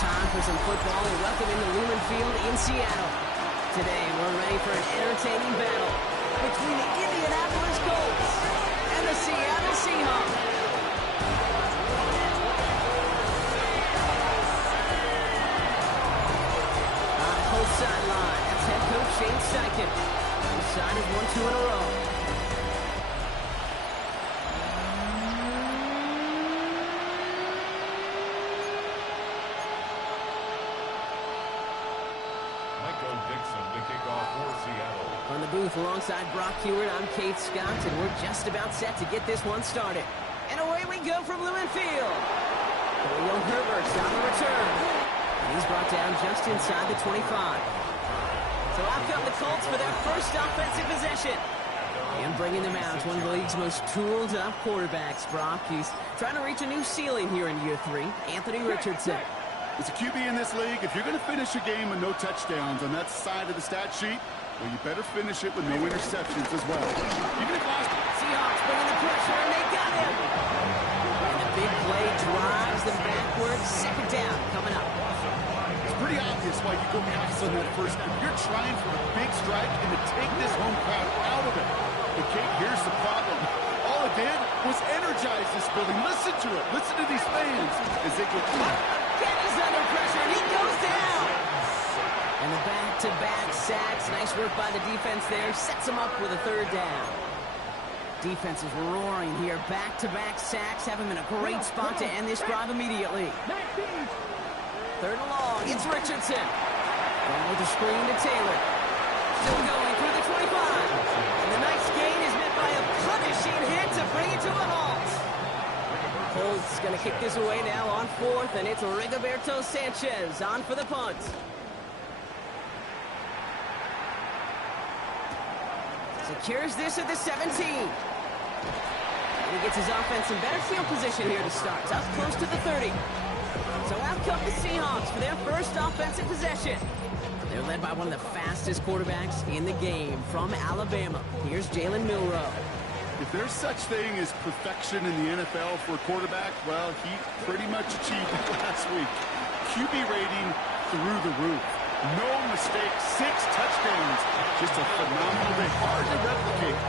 time for some football and welcome into Lumen Field in Seattle. Today, we're ready for an entertaining battle between the Indianapolis Colts and the Seattle Seahawks. On the Colts sideline, that's head coach Shane Steichen. His side has won 2 in a row. On the booth alongside Brock Hewitt, I'm Keith Scott, and we're just about set to get this one started. And away we go from Lumen Field. Khalil Herbert's on the return. And he's brought down just inside the 25. So out come the Colts for their first offensive possession. And bringing them out, one of the league's most tooled-up quarterbacks, Brock. He's trying to reach a new ceiling here in year 3. Anthony Richardson. As a QB in this league, if you're going to finish a game with no touchdowns on that side of the stat sheet, well, you better finish it with no interceptions as well. Even if last... Seahawks bringing the pressure, and they got him. And the big play drives them backwards. Second down coming up. It's pretty obvious why you go pass on that first down. You're trying for a big strike and to take this home crowd out of it. But Kate, here's the problem. All it did was energize this building. Listen to it. Listen to these fans as they get... Kenny's under pressure, and he goes down. And the back-to-back sacks. Nice work by the defense there. Sets him up with a third down. Defense is roaring here. Back-to-back sacks have him in a great spot to end this drive immediately. Third and long. It's Richardson. Going with the screen to Taylor. Still going through the 25. And the nice gain is met by a punishing hit to bring it to a halt. Colts going to kick this away now on 4th, and it's Rigoberto Sanchez on for the punt. Secures this at the 17. And he gets his offense in better field position here to start. Up close to the 30. So out come the Seahawks for their first offensive possession. They're led by one of the fastest quarterbacks in the game from Alabama. Here's Jalen Milroe. If there's such thing as perfection in the NFL for a quarterback, well, he pretty much achieved it last week. QB rating through the roof. No mistakes, 6 touchdowns. Just a phenomenal day. Hard to replicate.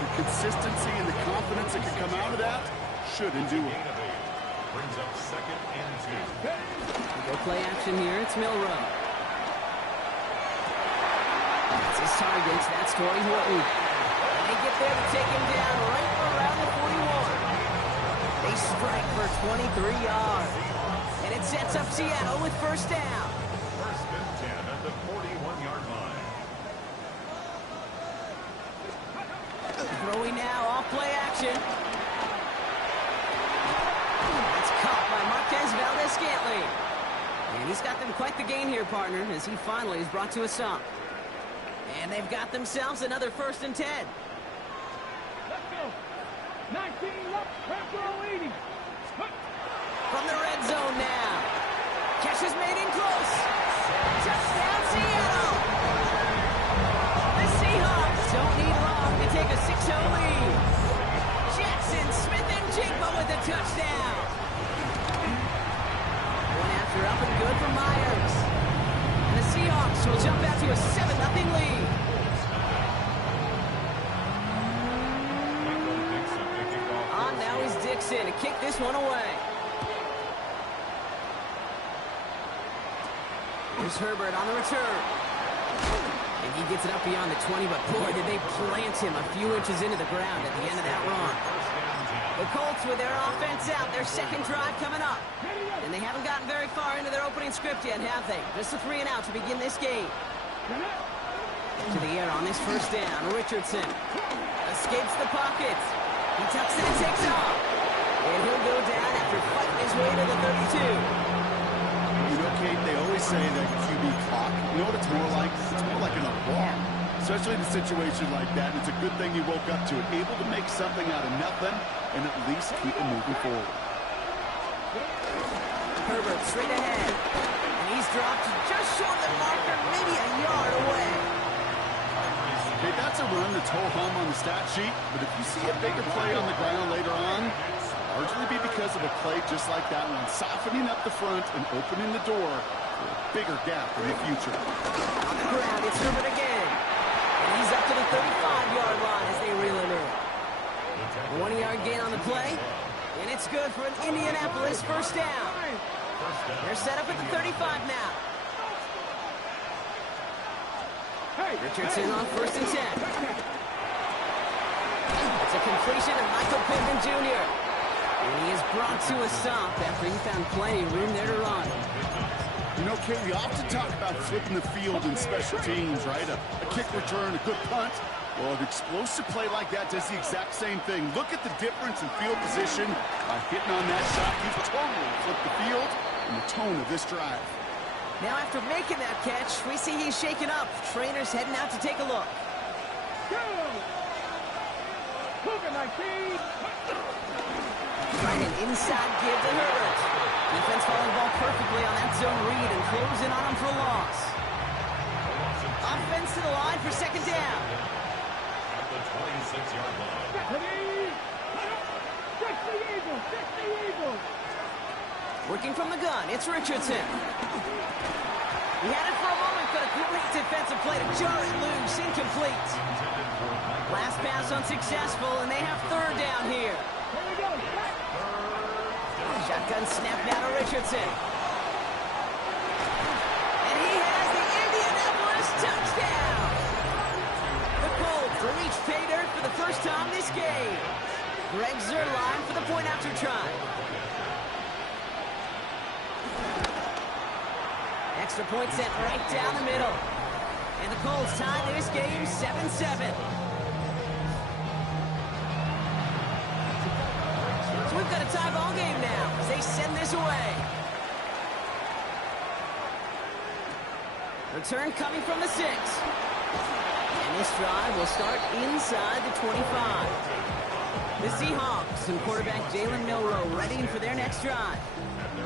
The consistency and the confidence that can come out of that shouldn't do it. Brings up 2nd and 2. Go play action here. It's Milroe. That's his targets. That's Torrey Horton. And they get there to take him down right around the 41. They strike for 23 yards. And it sets up Seattle with first down. First and 10 at the 41-yard line. Throwing now, off play action. It's caught by Marquez Valdez-Scantling. And he's got them quite the gain here, partner, as he finally is brought to a stop. And they've got themselves another 1st and 10. Let's go. 19 left, Pepper 80. From the red zone now. Catch is made in close. Touchdown, Seattle. The Seahawks don't need long to take a 6-0 lead. Jackson, Smith, and Jigba with the touchdown. One after up and good for Myers. And the Seahawks will jump out to a 7-0 lead. On now is Dixon to kick this one away. Here's Herbert on the return. And he gets it up beyond the 20, but boy, did they plant him a few inches into the ground at the end of that run. The Colts with their offense out, their second drive coming up. And they haven't gotten very far into their opening script yet, have they? Just a 3 and out to begin this game. To the air on this first down, Richardson escapes the pocket. He tucks it and takes off. And he'll go down after fighting his way to the 32. You know, Kate, they always say that QB clock, you know what it's more like? It's more like an alarm, especially in a situation like that. And it's a good thing you woke up to it, able to make something out of nothing and at least keep it moving forward. Herbert straight ahead. And he's dropped just short of the marker, maybe a yard away. Okay, that's a run that's ho-hum on the stat sheet, but if you see a bigger play on the ground later on, largely be because of a play just like that one, softening up the front and opening the door for a bigger gap in the future. On the ground, it's Herbert again. And he's up to the 35-yard line as they reel him in. A 1-yard gain on the play, and it's good for an Indianapolis first down. They're set up at the 35 now. Richardson on 1st and 10. It's a completion of Michael Pittman Jr. And he is brought to a stop after he found plenty of room there to run. You know, Kate, we often talk about flipping the field in special teams, right? A kick return, a good punt. Well, an explosive play like that does the exact same thing. Look at the difference in field position by hitting on that shot. You've totally flipped the field and the tone of this drive. Now, after making that catch, we see he's shaken up. Trainers heading out to take a look. Trying an inside give to Herbert. Defense following the ball perfectly on that zone read and closing on him for a loss. Offense to the line for 2nd down. At the 26-yard line. Working from the gun, it's Richardson. He had it for a moment, but a great defensive play to jar it loose, incomplete. Last pass unsuccessful, and they have 3rd down here. Shotgun snap now to Richardson. And he has the Indianapolis touchdown. The Colts reach pay dirt for the first time this game. Greg Zuerlein for the point after try. Extra point sent right down the middle. And the Colts tie this game 7-7. So we've got a tie ball game now as they send this away. Return coming from the 6. And this drive will start inside the 25. The Seahawks and quarterback Jalen Milroe ready for their next drive.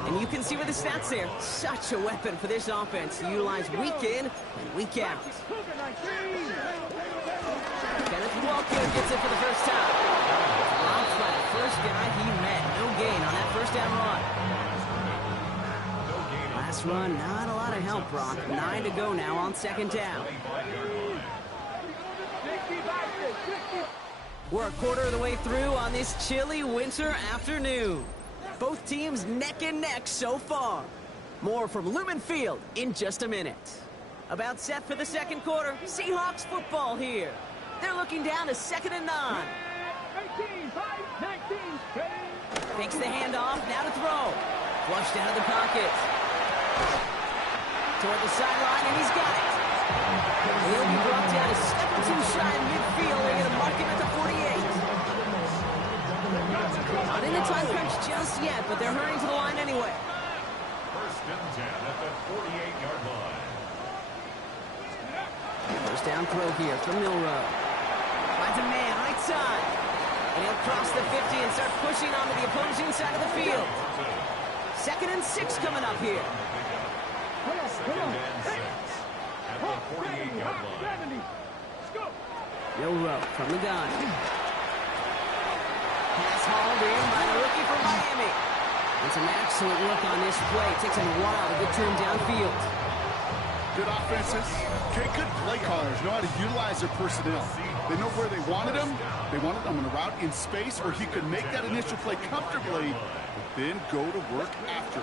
And you can see with the stats there, such a weapon for this offense to utilize week in and week out. Kenneth Walker gets it for the first time. Blocked by the first guy he met. No gain on that first down run. Last run, not a lot of help, Brock. 9 to go now on 2nd down. We're a quarter of the way through on this chilly winter afternoon. Both teams neck and neck so far. More from Lumen Field in just a minute. About set for the 2nd quarter. Seahawks football here. They're looking down to 2nd and 9. Takes the handoff, now to throw. Flushed out of the pocket. Toward the sideline, and he's got it. He'll be brought down a step or 2 shy in midfield. They're going to mark him at the 48. Not in the time crunch just yet, but they're hurrying to the line anyway. 1st and 10 at the 48-yard line. First down throw here from Milroe. Finds a man right side. And he'll cross the 50 and start pushing onto the opposing side of the field. 2nd and 6 coming up here. 2nd and 6 at the 48-yard line. Milroe from the gun. Pass hauled in by the rookie from Miami. And some excellent work on this play. Takes him a while to get to him downfield. Good offenses. Good play callers know how to utilize their personnel. They know where they wanted him. They wanted him on a route in space where he could make that initial play comfortably, but then go to work after.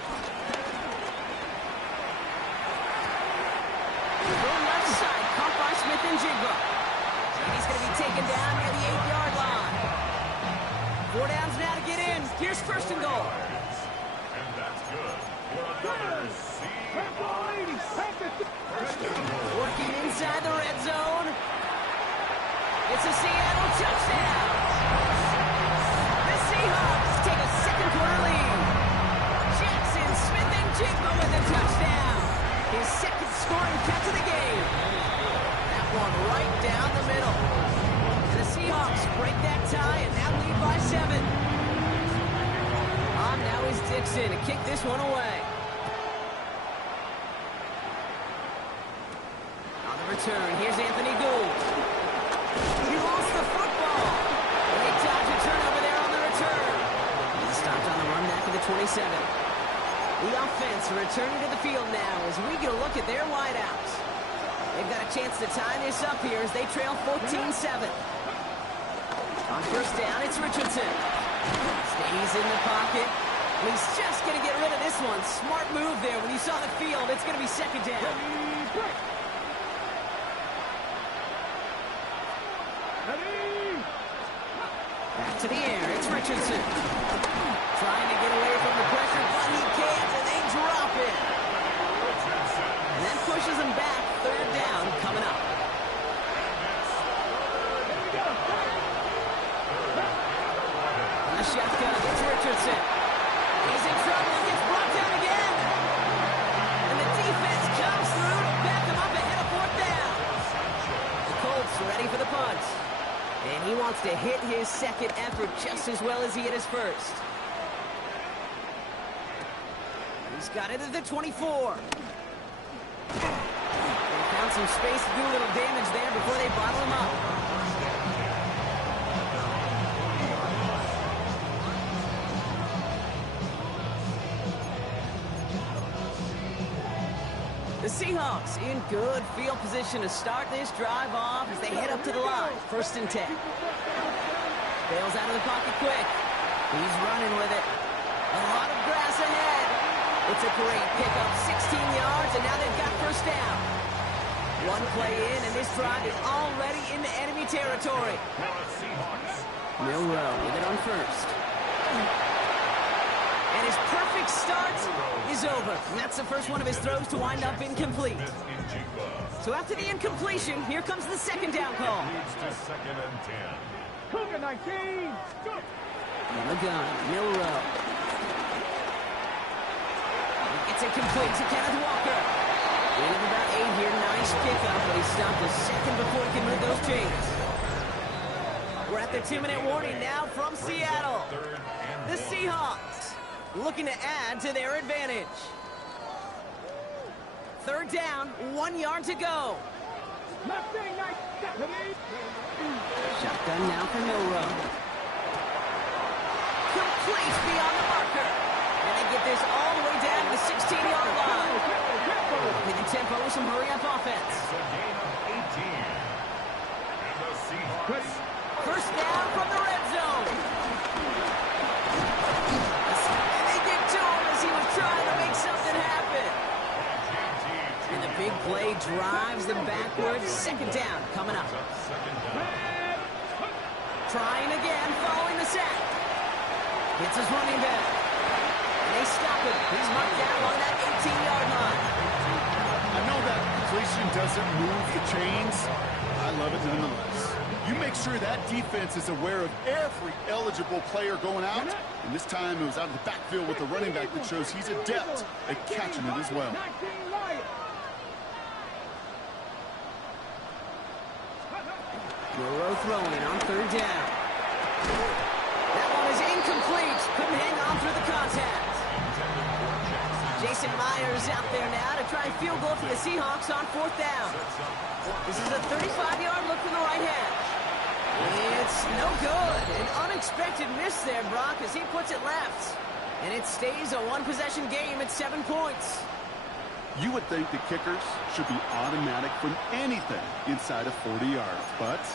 Go left side, caught by Smith and Jigba. And he's going to be taken down near the 8-yard line. 4 downs now to get in. Here's 1st and goal. And that's good. Working inside the red zone. It's a Seattle touchdown. The Seahawks take a 2nd quarter lead. Jackson Smith and Jigba with a touchdown. His 2nd scoring catch of the game. That one right down the middle. And the Seahawks break that tie and now lead by 7. On now is Dixon to kick this one away. On the return, here's Anthony Gould. He lost the football. They dodge a turnover there on the return. He's 27. The offense returning to the field now as we get a look at their wideouts. They've got a chance to tie this up here as they trail 14-7. On first down, it's Richardson. Stays in the pocket. And he's just going to get rid of this one. Smart move there. When you saw the field, it's going to be second down. Back to the air. It's Richardson. Trying to get away from the pressure, but he can't, and they drop it. And that pushes him back. Third down coming up. A shotgun. It's Richardson. He's in trouble and gets brought down again. And the defense comes through to back him up ahead of fourth down. The Colts ready for the punt. And he wants to hit his second effort just as well as he hit his first. He's got it at the 24. They found some space to do a little damage there before they bottle him up. The Seahawks in good field position to start this drive off as they head up to the line. First and 10. Bails out of the pocket quick. He's running with it. A lot of grass ahead. It's a great pickup, 16 yards, and now they've got first down. One play in, and this drive is already into enemy territory. Milrow with it on first. And his perfect start is over. And that's the first one of his throws to wind up incomplete. So after the incompletion, here comes the second down call. Second and 10. Cougar 19. On the gun, Milrow. It's incomplete to Kenneth Walker. Gain of about 8 here. Nice pickup, but he stopped a second before he can move those chains. We're at the 2-minute warning now from Seattle. The Seahawks looking to add to their advantage. Third down, 1 yard to go. Shotgun now for Milrow. Complete beyond the marker. And they get this all the way down to the 16-yard line. With the tempo with some hurry-up offense. It's a gain of 18. And the Seahawks. First down from the red zone. And they get to him as he was trying to make something happen. And the big play drives them backwards. Second down coming up. Trying again following the sack. Hits his running back. And they stop him. He's marked down on that 18-yard line. I know that completion doesn't move the chains. I love it nonetheless. You make sure that defense is aware of every eligible player going out. And this time it was out of the backfield with a running back that shows he's adept at catching it as well. Milrow throwing on third down. That one is incomplete. Couldn't hang on through the contact. Jason Myers out there now to try and field goal for the Seahawks on fourth down. This is a 35-yard look from the right hash. It's no good. An unexpected miss there, Brock, as he puts it left. And it stays a one-possession game at 7 points. You would think the kickers should be automatic from anything inside of 40 yards, but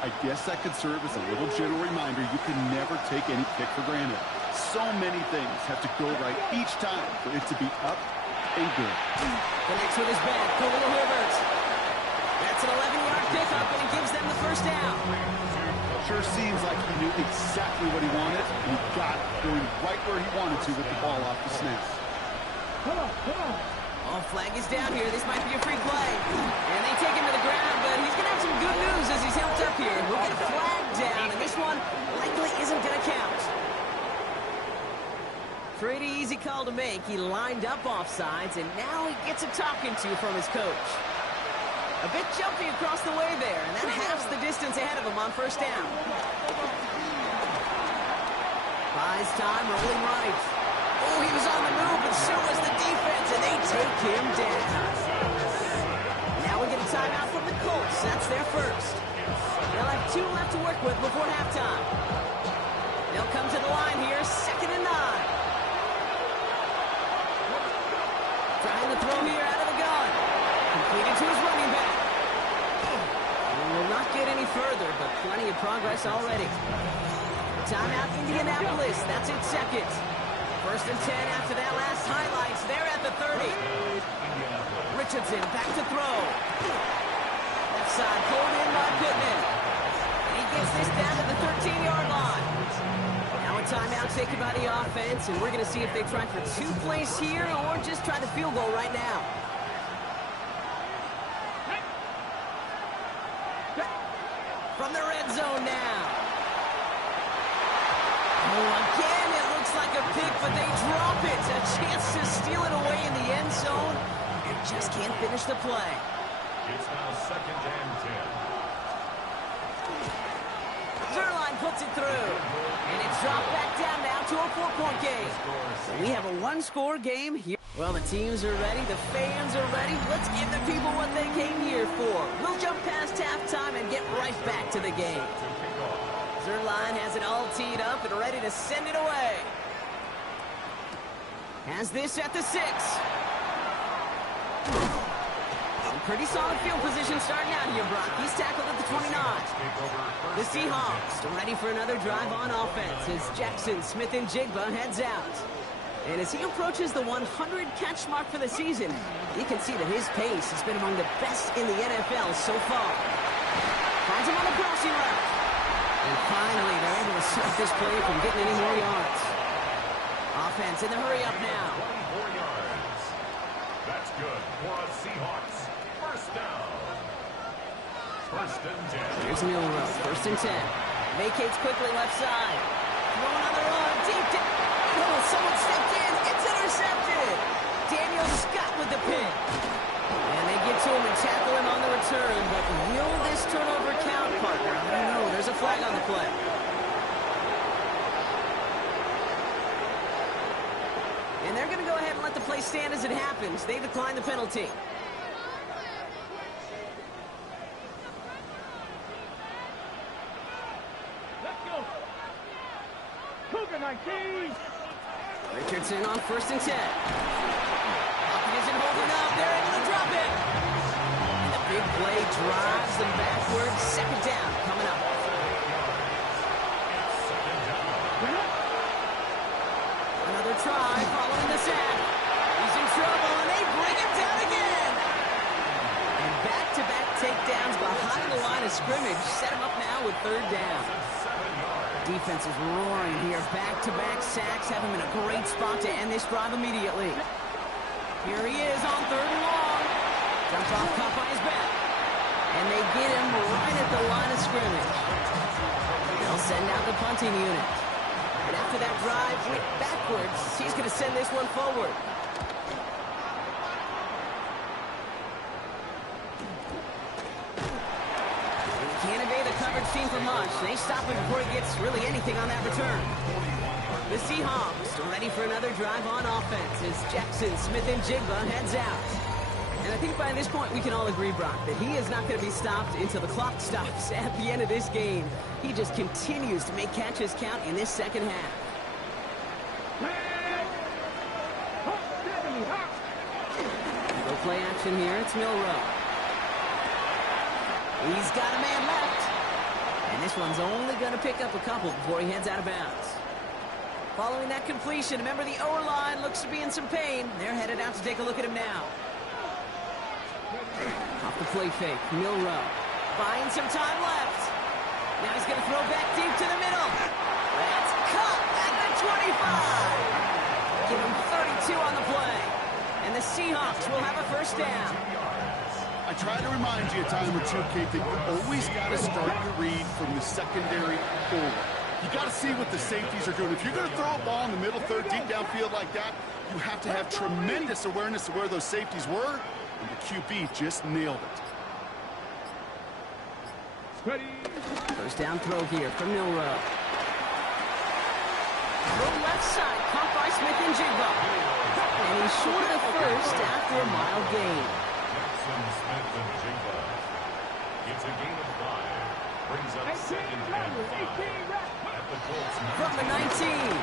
I guess that could serve as a little gentle reminder you can never take any kick for granted. So many things have to go right each time for it to be up and good. Connects with his back, Khalil Herbert. That's an 11-yard pickup, and it gives them the first down. Sure seems like he knew exactly what he wanted, and he got it, going right where he wanted to with the ball off the snap. Come on. Oh, flag is down here. This might be a free play. And they take him to the ground, but he's going to have some good news as he's helped up here. We'll get a flag down, and this one likely isn't going to count. Pretty easy call to make. He lined up offsides, and now he gets a talking to from his coach. A bit jumpy across the way there, and that halves the distance ahead of him on first down. Buys time, rolling right. Oh, he was on the move, but so was the defense, and they take him down. Now we get a timeout from the Colts. That's their first. They'll have 2 left to work with before halftime. They'll come to the line here, 2nd and 9. Trying to throw here out of the gun. Completed to his running back. And will not get any further, but plenty of progress already. Timeout, Indianapolis. That's its second. 1st and 10 after that last highlights. They're at the 30. Richardson back to throw. Left side pulled in by Pittman. And he gets this down to the 13-yard line. Now a timeout taken by the offense, and we're going to see if they try for 2 plays here or just try the field goal right now. From the red zone now. Oh, again, it looks like a pick, but they drop it. A chance to steal it away in the end zone and just can't finish the play. It's now 2nd and 10. Zerline puts it through. And it's dropped back down now to a 4-point game. So we have a 1-score game here. Well, the teams are ready. The fans are ready. Let's give the people what they came here for. We'll jump past halftime and get right back to the game. Zerline has it all teed up and ready to send it away. Has this at the 6. Pretty solid field position starting out here, Brock. He's tackled at the 29. The Seahawks are ready for another drive on offense as Jackson Smith-Njigba heads out. And as he approaches the 100-catch mark for the season, you can see that his pace has been among the best in the NFL so far. Finds him on the crossing route. And finally, they're able to stop this play from getting any more yards. Offense in the hurry up now. 24 yards. That's good for a Seahawks. First down. 1st and 10. Here's Milrow, 1st and 10. Vacates quickly left side. Throwing on the run, deep down. Oh, someone stepped in. It's intercepted. Daniel Scott with the pick. And they get to him and tackle him on the return. But will this turnover count, partner? I don't know. There's a flag on the play. And they're going to go ahead and let the play stand as it happens. They decline the penalty. Let's go. Cougar 19. Richardson on 1st and 10. Hopkins isn't holding up. They're able to drop it. And the big play drives them backwards. 2nd down coming up. Another try following the sack. He's in trouble, and they bring him down again. And back-to-back takedowns behind the line of scrimmage set him up now with 3rd down. Defense is roaring here. Back-to-back sacks have him in a great spot to end this drive immediately. Here he is on 3rd and long. Jumps off, caught by his back. And they get him right at the line of scrimmage. They'll send out the punting unit. And after that drive went backwards, he's going to send this one forward. Can't evade the coverage team for much. They stop him before he gets really anything on that return. The Seahawks are ready for another drive on offense as Jackson Smith-Njigba heads out. And I think by this point we can all agree, Brock, that he is not going to be stopped until the clock stops at the end of this game. He just continues to make catches count in this 2nd half. Go play action here. It's Milrow. He's got a man left. And this one's only going to pick up a couple before he heads out of bounds. Following that completion, remember the O-line looks to be in some pain. They're headed out to take a look at him now. Off the play fake, Milrow. Buying some time left. Now he's going to throw back deep to the middle. That's caught at the 25. Give him 32 on the play. And the Seahawks will have a 1st down. I try to remind you a time or two, Kate, that you always got to start your read from the secondary forward. You got to see what the safeties are doing. If you're going to throw a ball in the middle third, deep downfield like that, you have to have tremendous awareness of where those safeties were, and the QB just nailed it. Ready. 1st down throw here from Milrow. Throw left side, caught by Smith-Njigba. And he's short of the 1st after a mild gain. Smith-Njigba. It's a gain of 5. Brings up 2nd and 5. At the Colts. From the 19.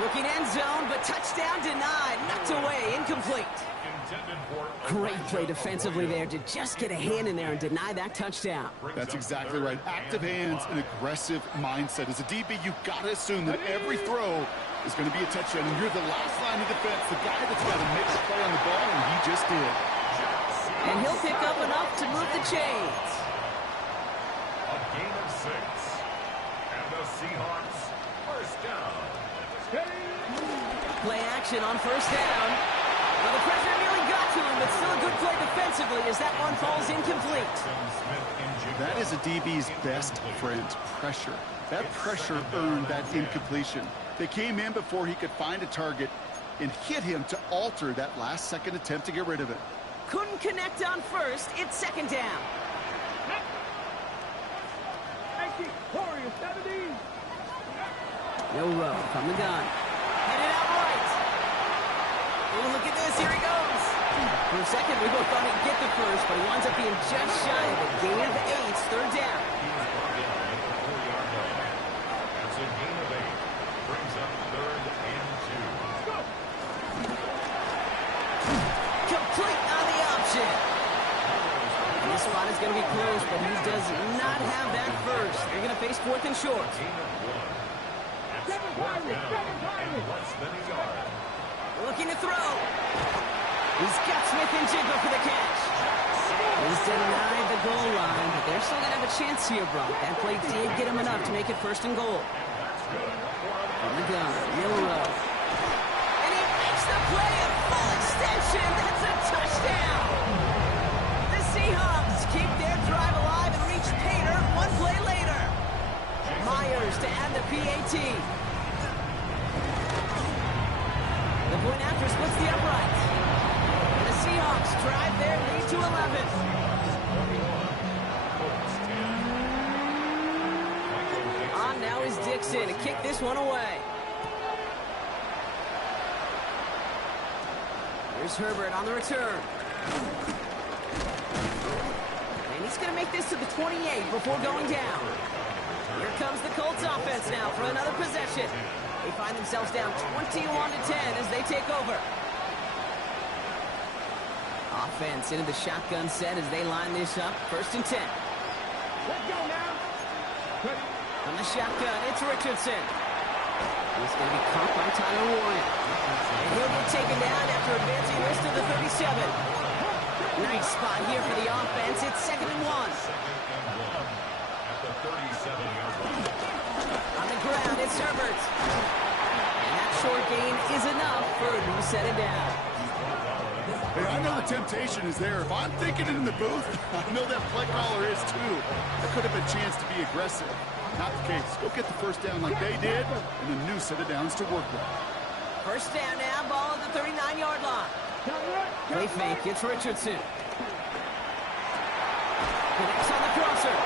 Looking end zone, but touchdown denied. Knocked away, incomplete. Great play defensively there to just get a hand in there and deny that touchdown. That's exactly right. Active hands and aggressive mindset. As a DB, you've got to assume that every throw is going to be a touchdown. And you're the last line of defense, the guy that's got to make the play on the ball, and he just did. And he'll pick up enough to move the chains. A gain of 6. And the Seahawks first down. Play action on first down. Well, the pressure nearly got to him, but still a good play defensively as that one falls incomplete. That is a DB's best friend, pressure. That pressure earned that incompletion. They came in before he could find a target and hit him to alter that last-second attempt to get rid of it. Couldn't connect on first. It's second down. 70. No row from the gun. Hit it out right. Oh, look at this. Here he goes. For a second, we both thought he'd get the first, but he winds up being just shy of a gain of 8. Third down. That's a gain of 8. Brings up 3rd and 2. Complete on the option. And this spot is going to be close, but he does not have that first. They're going to face 4th and short. Gain of 1. That's 4th down and less than a yard. Looking to throw. He's got Smith and Jigba for the catch. He's denied the goal line, but they're still going to have a chance here, Brock. That play did get him enough to make it 1st and goal. From the gun, Milrow. And he makes the play a full extension. That's a touchdown. The Seahawks keep their drive alive and reach Pater one play later. Myers to add the PAT. The point after splits the upright. And the Seahawks drive their lead to 11. On now is Dixon to kick this one away. Here's Herbert on the return. And he's going to make this to the 28 before going down. Here comes the Colts offense now for another possession. They find themselves down 21-10 as they take over. Offense into the shotgun set as they line this up. 1st and 10. Let's go now. From the shotgun, it's Richardson. He's going to be caught by Tyler Warren. And he'll get taken down after advancing this to the 37. Nice spot here for the offense. It's 2nd and 1. At the 37-yard line. On the ground, it's Herbert. And that short gain is enough for a new set it down. Hey, I know the temptation is there. If I'm thinking it in the booth, I know that play caller is too. There could have been a chance to be aggressive. Not the case. Go get the first down like they did, and a new set of downs to work with. First down now, ball at the 39-yard line. Play fake, it's Richardson. Connects on the crosser.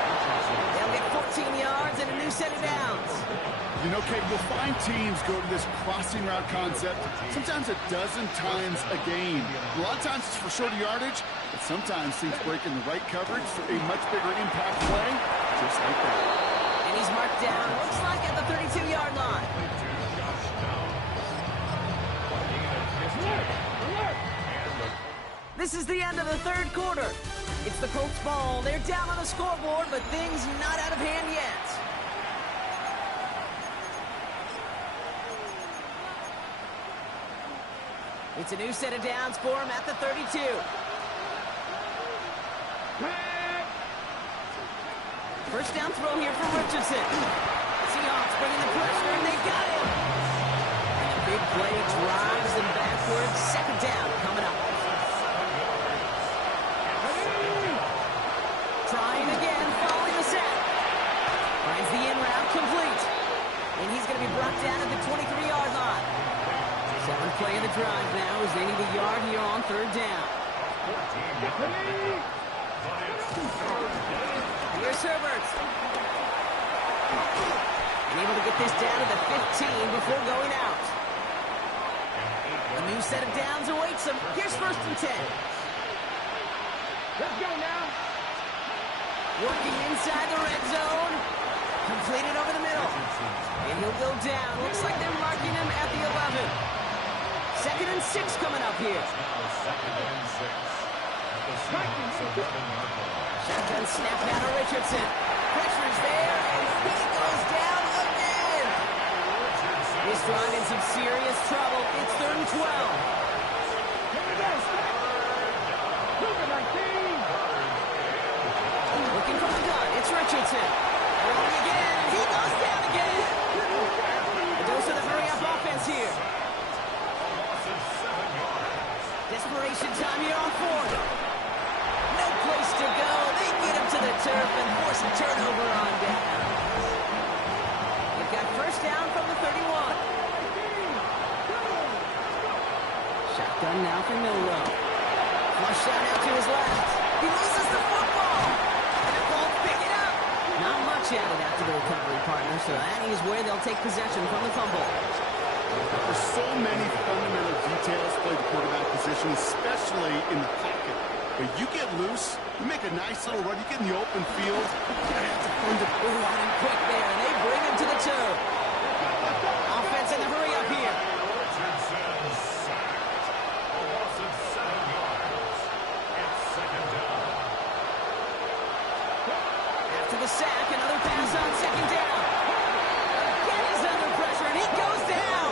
They'll get 14 yards and a new set of downs. You know, Kate, we'll find teams go to this crossing route concept sometimes a dozen times a game. A lot of times it's for shorter yardage, but sometimes teams break in the right coverage for a much bigger impact play, just like that. And he's marked down, looks like at the 32-yard line. This is the end of the 3rd quarter. It's the Colts ball. They're down on the scoreboard, but things not out of hand yet. It's a new set of downs for him at the 32. First down throw here from Richardson. Seahawks bringing the pressure, and they got him. And a big play drives them backwards. 2nd down coming up. Trying again, following the set. Finds the in route complete. And he's going to be brought down at the 23-yard line. 7th play of the drive now as they need a yard here on 3rd down. Here's Herbert. And able to get this down to the 15 before going out. A new set of downs awaits them. Here's 1st and 10. Let's go now. Working inside the red zone. Completed over the middle. And he'll go down. Looks like they're marking him at the 11. 2nd and 6 coming up here. Shotgun snap now to Richardson. Pressure's there, and he goes down again. He's drawn in some serious trouble. It's 3rd and 12. Looking from the gun. It's Richardson. Rolling again. He goes down again. A dose of the hurry-up offense here. Desperation time here on 4th. No place to go. They get him to the turf and force a turnover on down. They've got 1st down from the 31. Shotgun now for Milrow. Flush shot out to his left. He loses the football. And the Colts pick it up. Not much added after the recovery, partner, so that is where they'll take possession from the fumble. There's so many fundamental details play the quarterback position, especially in the pocket. But you get loose, you make a nice little run, you get in the open field. It's fun to pull on him quick there, and they bring him to the turf. Offense in the hurry up here. After the sack, another pass on 2nd down. Again, he's under pressure, and he goes down.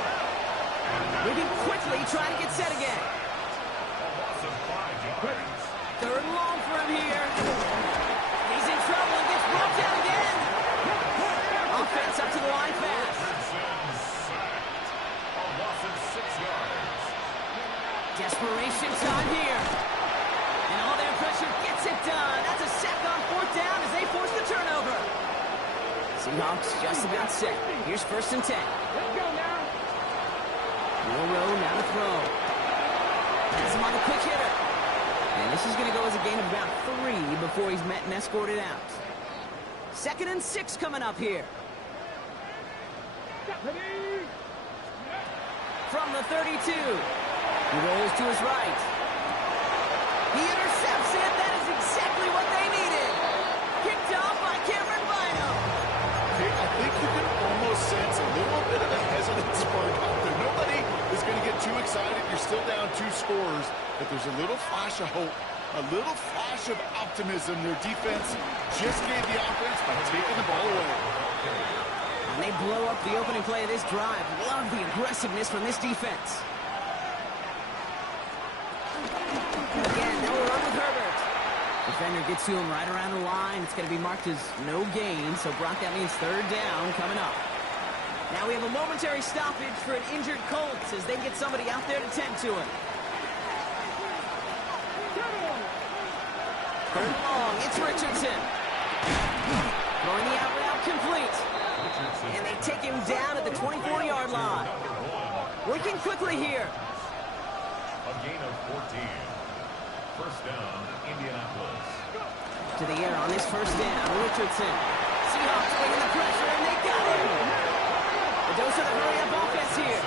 Moving quickly, trying to get set again. 3rd and long for him here. He's in trouble and gets brought down again. Offense up to the line fast. Desperation time here. And all their pressure gets it done. That's a sack on 4th down as they force the turnover. Seahawks just about set. Here's 1st and 10. Let's go now. Milrow now to throw. Has him on the quick hitter. And this is going to go as a gain of about 3 before he's met and escorted out. 2nd and 6 coming up here. From the 32. He rolls to his right. He intercepts it. That is exactly what they needed. Picked off by Cameron Bynum. I think you can almost sense a little bit of a hesitance spark out there. Nobody is going to get too excited. You're still down 2 scores, but there's a little flash of hope, a little flash of optimism. Their defense just gave the offense by taking the ball away. And they blow up the opening play of this drive. Love the aggressiveness from this defense. Again, they'll run with Herbert. Defender gets to him right around the line. It's going to be marked as no gain, so Brock, that means 3rd down coming up. Now we have a momentary stoppage for an injured Colts as they get somebody out there to tend to him. 3rd and long, it's Richardson. Throwing the out route complete. And they take him down at the 24-yard line. Working quickly here. A gain of 14. 1st down, Indianapolis. To the air on this 1st down, Richardson. Seahawks bringing the pressure, and they got him. A dose of the hurry-up offense here.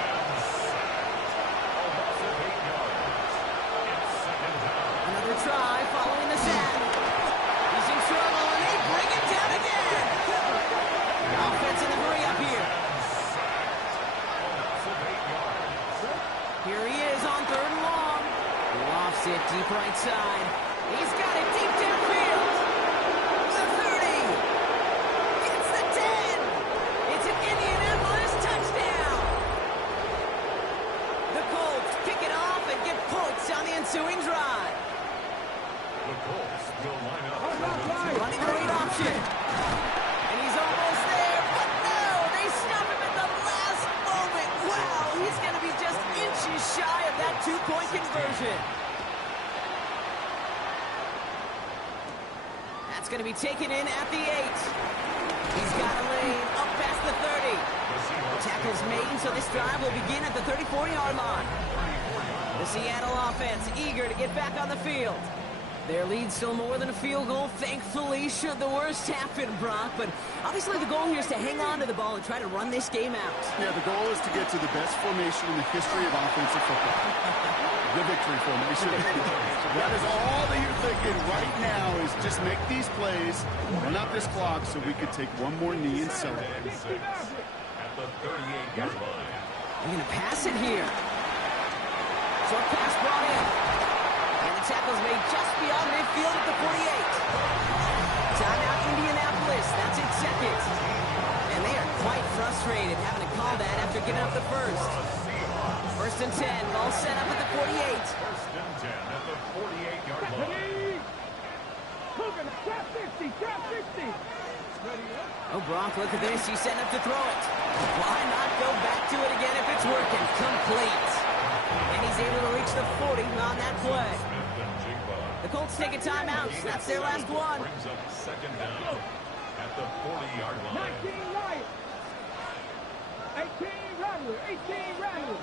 Another try following the sack. He's in trouble, and they bring him down again. Offense in the hurry-up here. Here he is on 3rd and long. Lofts it deep right side. He's got it deep downfield. The 30. Gets the 10. It's an Indianapolis touchdown. The Colts pick it off and get points on the ensuing drive. The Colts will line up. Running the read option. And he's almost there, but no, they stop him at the last moment. Wow, he's going to be just inches shy of that 2-point conversion. That's going to be taken in at the 8. He's got a lane up past the 30. The tackle's made, so this drive will begin at the 34-yard line. The Seattle offense eager to get back on the field. Their lead still more than a field goal, thankfully, should the worst happen, Brock. But obviously the goal here is to hang on to the ball and try to run this game out. Yeah, the goal is to get to the best formation in the history of offensive football. The victory formation. That is all that you're thinking right now is just make these plays, run out this clock so we could take one more knee and celebrate. At the 38-yard line. They're going to pass it here. Short pass brought in. And the tackle's made just beyond midfield at the 48. Timeout Indianapolis. That's its second. And they are quite frustrated having to call that after giving up the first. First and 10. Ball set up at the 48. First and 10 at the 48-yard line. Moving, trap 50, trap 50. Oh, Brock, look at this. He's setting up to throw it. Why not go back to it again if it's working? Complete. And he's able to reach the 40 on that play. The Colts take a timeout. That's their last one. Brings up second down at the 40-yard line. 19 right. 18 Rattler, 18 Rattler.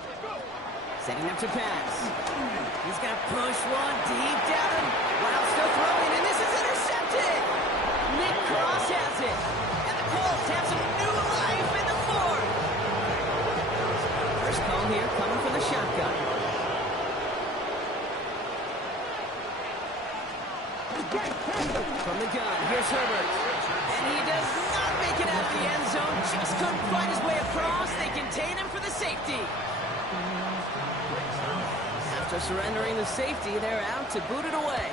Setting up to pass. He's going to push one deep down. Wow, still throwing, and this is intercepted. Nick Cross has it. And the Colts have some new life in the fourth. First call here coming from the shotgun. From the gun, here's Herbert. And he does not make it out of the end zone. Just couldn't find his way across. They contain him for the safety. After surrendering the safety, they're out to boot it away.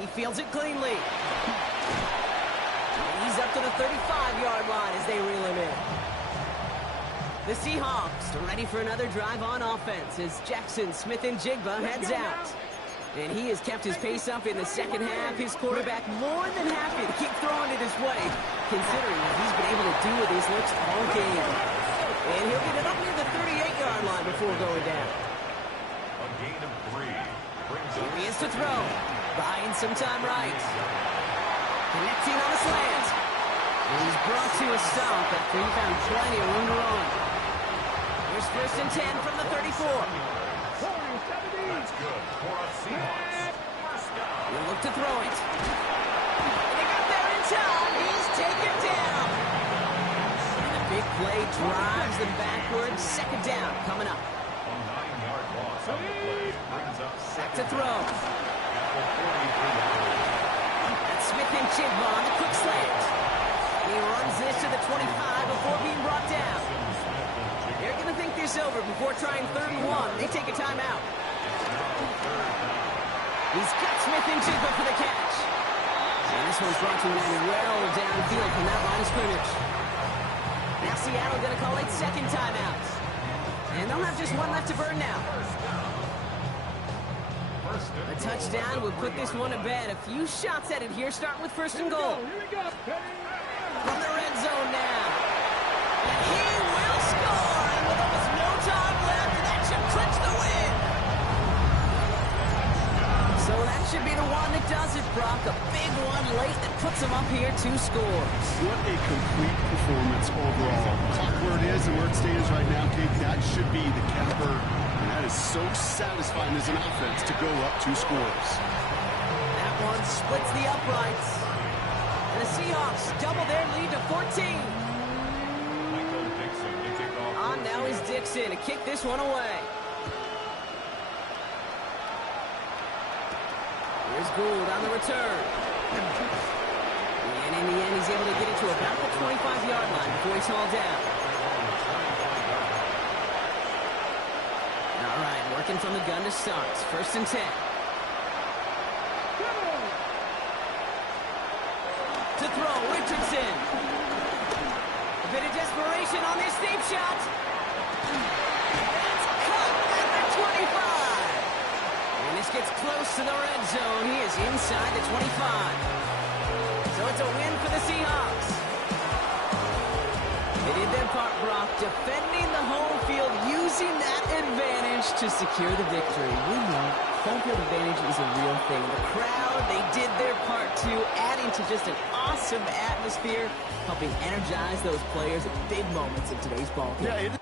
He fields it cleanly. And he's up to the 35-yard line as they reel him in. The Seahawks are ready for another drive on offense as Jackson Smith-Njigba heads out. And he has kept his pace up in the second half. His quarterback more than happy to keep throwing it his way, considering what he's been able to do with his looks all game. And he'll get it up near the 38-yard line before going down. A gain of 3. Here he is to throw. Buying some time right. Connecting on a slant. And he's brought to a stop after he found plenty of room to run. Here's first and 10 from the 34. That's good for a Seahawks. First down. He'll look to throw it. And they got there in time. He's taken down. And the big play drives them backwards. Second down coming up. A 9-yard loss on the play. Brings up Back to second throw. at the 43-yard line. That's Smith-Njigba on the quick slant. He runs this to the 25 before being brought down. They're going to think this over before trying 3rd and 1. They take a timeout. He's got Smith-Njigba for the catch. And this one's brought to an end well downfield from that line of scrimmage. Now Seattle going to call it second timeout. And they'll have just one left to burn now. A touchdown would put this one to bed. A few shots at it here, starting with first and goal. Here we go. From the red zone now. And he will score. And with almost no time left, that should clinch the win. So that should be the one that does it, Brock. A big one late that puts him up here 2 scores. What a complete performance overall. Clock where it is and where it stands right now, Kate, that should be the capper. And that is so satisfying as an offense to go up 2 scores. That one splits the uprights. And the Seahawks double their lead to 14. Michael Dixon to kick off. On now is Dixon to kick this one away. Here's Gould on the return. And in the end, he's able to get it to about the 25-yard line before he's hauled down. All right, working from the gun to start. First and 10. To throw, Richardson. A bit of desperation on this deep shot. That's caught at the 25. And this gets close to the red zone. He is inside the 25. So it's a win for the Seahawks. They did their part, Brock, defending the home field, using that advantage to secure the victory. We know home field advantage is a real thing. The crowd, they did their part too, adding to just an awesome atmosphere, helping energize those players at big moments in today's ball game. Yeah,